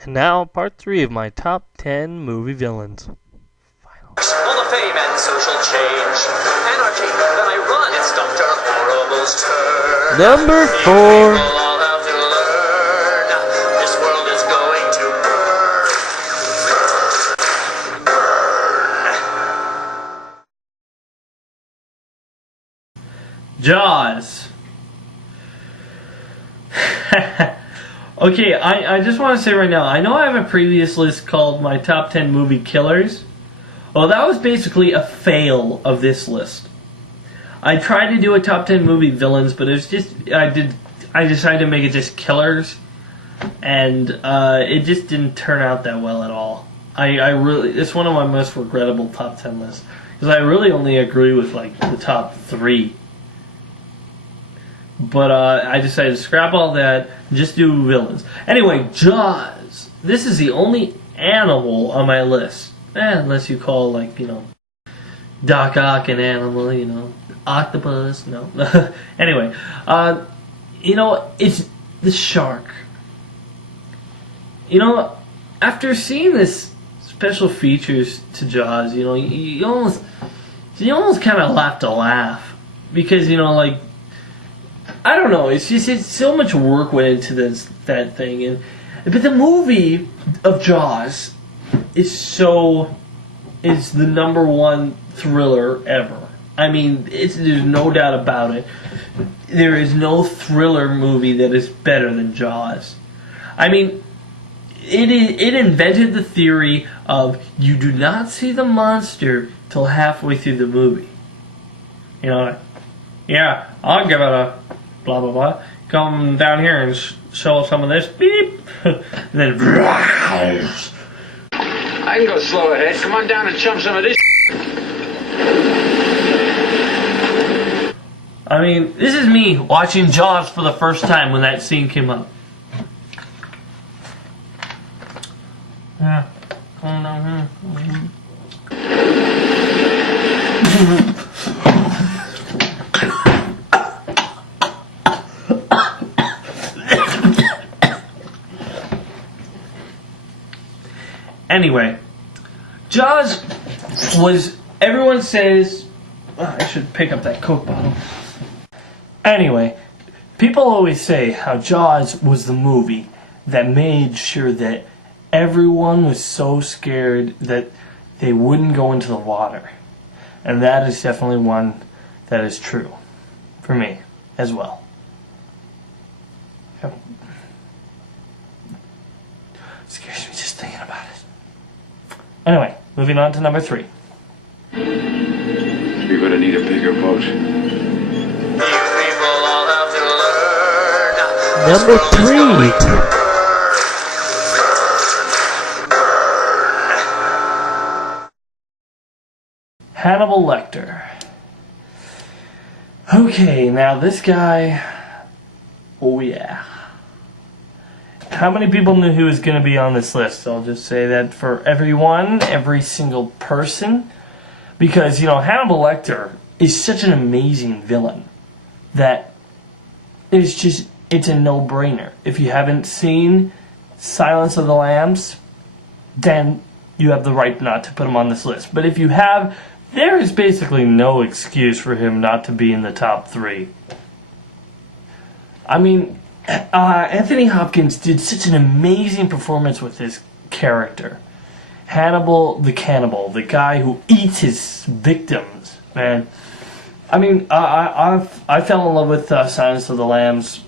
And now, part 3 of my top 10 movie villains. Full of fame and social change. Anarchy, then I run. It's Dr. Horrible's turn. Number 4. People all have to learn. This world is going to burn. Jaws. Okay, I just want to say right now, I know I have a previous list called my top 10 movie killers. Well, that was basically a fail of this list. I tried to do a top 10 movie villains, but it was just, I decided to make it just killers, and it just didn't turn out that well at all. I really, it's one of my most regrettable top 10 lists, because I really only agree with like the top 3. But I decided to scrap all that and just do villains. Anyway, Jaws. This is the only animal on my list. Unless you call, like, Doc Ock an animal, octopus, no. Anyway, it's the shark. After seeing this special features to Jaws, you almost kind of have to laugh. Because, I don't know, it's so much work went into that thing. But the movie of Jaws is the number one thriller ever. I mean, there's no doubt about it. There is no thriller movie that is better than Jaws. I mean, it invented the theory of you do not see the monster till halfway through the movie. Yeah, I'll give it a blah blah blah. Come down here and show some of this. Beep. And then I can go slow ahead. Come on down and chum some of this. I mean, this is me watching Jaws for the first time when that scene came up. Yeah, come down here. Anyway, Jaws was, everyone says, I should pick up that Coke bottle. Anyway, people always say how Jaws was the movie that made sure that everyone was so scared that they wouldn't go into the water. And that is definitely one that is true. For me, as well. Yep. Scares me just thinking about it. Anyway, moving on to number 3. You're gonna need a bigger boat. Number 3. Hannibal Lecter. Okay, now this guy, oh yeah. How many people knew he was going to be on this list? I'll just say that for everyone, every single person. Because, Hannibal Lecter is such an amazing villain that it's a no-brainer. If you haven't seen Silence of the Lambs, then you have the right not to put him on this list. But if you have, there is basically no excuse for him not to be in the top 3. I mean, Anthony Hopkins did such an amazing performance with this character. Hannibal the cannibal, the guy who eats his victims, man. I mean, I fell in love with Silence of the Lambs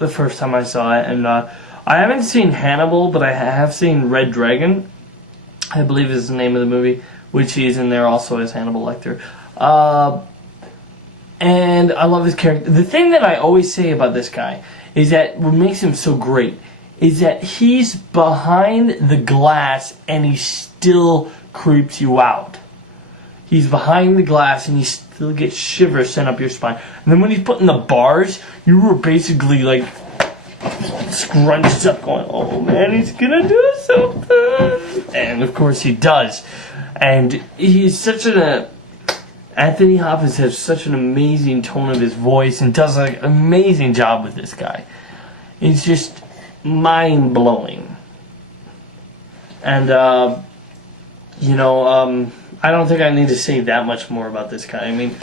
the first time I saw it, and I haven't seen Hannibal, but I have seen Red Dragon, I believe is the name of the movie, which he's in there also as Hannibal Lecter. And I love his character. The thing that I always say about this guy is that what makes him so great is that he's behind the glass and he still creeps you out. He's behind the glass and you still get shivers sent up your spine. And then when he's putting the bars, you were basically like scrunched up going, oh man, he's gonna do something. And of course he does. And he's such Anthony Hopkins has such an amazing tone of his voice and does an amazing job with this guy. It's just mind-blowing. And, I don't think I need to say that much more about this guy. I mean,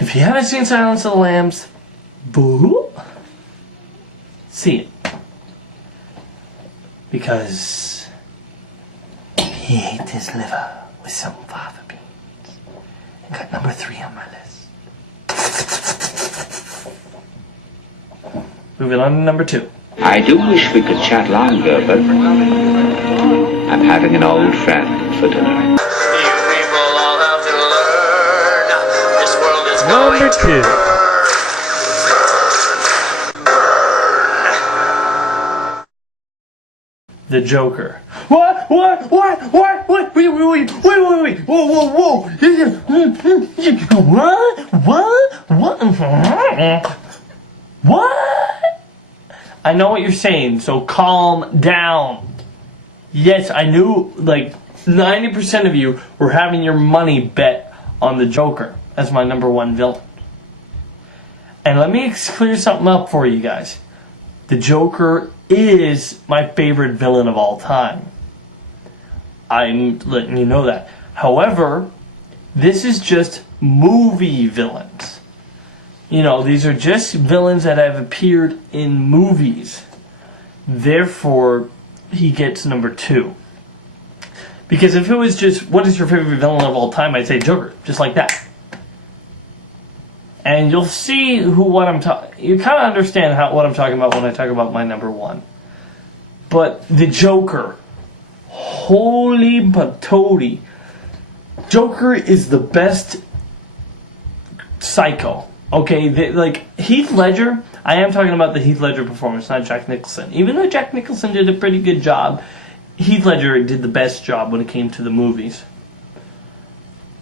if you haven't seen Silence of the Lambs, boo, see it. Because he ate his liver with some fava beans and got number 3 on my list. Moving on to number 2. I do wish we could chat longer, but I'm having an old friend for dinner. You people all have to learn. This world is Number going to 2. The Joker. What? Wait, whoa. What? I know what you're saying, so calm down. Yes, I knew, 90% of you were having your money bet on the Joker as my number 1 villain. And let me clear something up for you guys. The Joker is my favorite villain of all time. I'm letting you know that. However, this is just movie villains. These are just villains that have appeared in movies. Therefore, he gets number 2. Because if it was just, what is your favorite villain of all time, I'd say Joker, just like that. And you'll see what I'm talking. You kind of understand what I'm talking about when I talk about my number 1. But the Joker, holy patootie, Joker is the best psycho. Okay, Heath Ledger. I am talking about the Heath Ledger performance, not Jack Nicholson. Even though Jack Nicholson did a pretty good job, Heath Ledger did the best job when it came to the movies.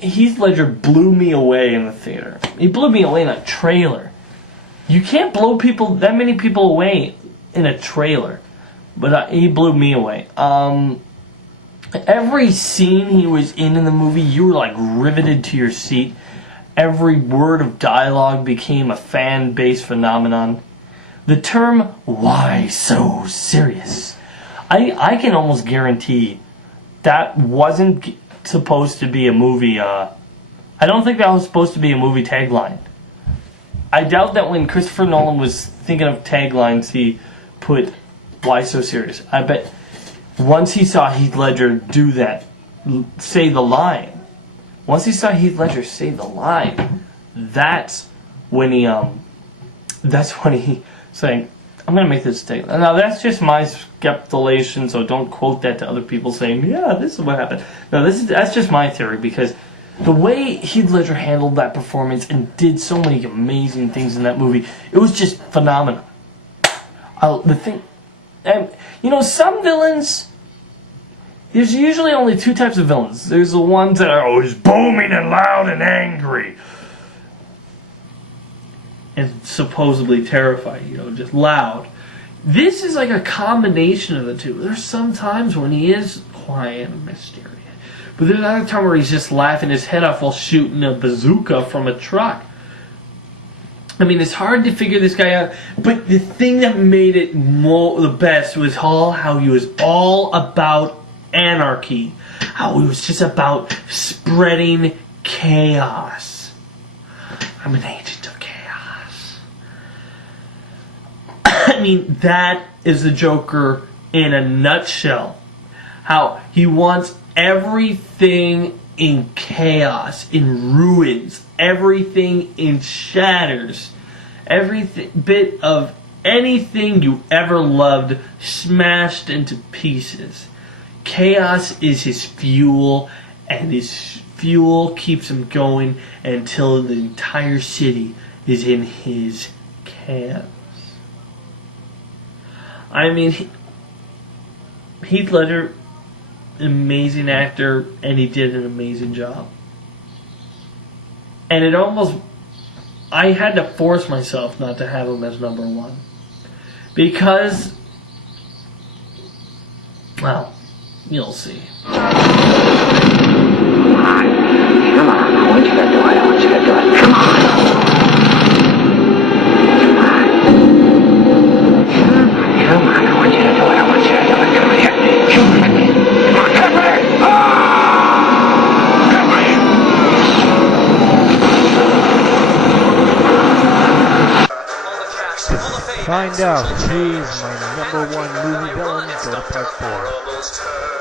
Heath Ledger blew me away in the theater. He blew me away in a trailer. You can't blow that many people away in a trailer. But he blew me away. Every scene he was in the movie, you were riveted to your seat. Every word of dialogue became a fan-based phenomenon. The term, "why so serious?" I can almost guarantee that wasn't supposed to be a movie. I don't think that was supposed to be a movie tagline. I doubt that when Christopher Nolan was thinking of taglines, he put "why so serious." I bet once he saw Heath Ledger do that, say the line. Once he saw Heath Ledger say the line, that's when he saying, "I'm gonna make this tagline." Now that's just my speculation, so don't quote that to other people saying, "Yeah, this is what happened." No, that's just my theory, because the way Heath Ledger handled that performance and did so many amazing things in that movie, it was just phenomenal. Some villains, there's usually only 2 types of villains. There's the ones that are always booming and loud and angry and supposedly terrifying, just loud. This is like a combination of the two. There's some times when he is quiet and mysterious, but there's another time where he's just laughing his head off while shooting a bazooka from a truck. I mean, it's hard to figure this guy out, but the thing that made it the best was how he was all about anarchy. How he was just about spreading chaos. I'm an agent of chaos. I mean, that is the Joker in a nutshell. How he wants everything in chaos, in ruins, everything in shatters, every bit of anything you ever loved smashed into pieces. Chaos is his fuel, and his fuel keeps him going until the entire city is in his hands. I mean, Heath Ledger, amazing actor, and he did an amazing job. And I had to force myself not to have him as number 1. Because, well, you'll see. Come on, I want you to do it, I want you to do it, come on! Come on, I want you to do it, I want you to do it, come on, here. find out who's my number one movie villain, go to part 4.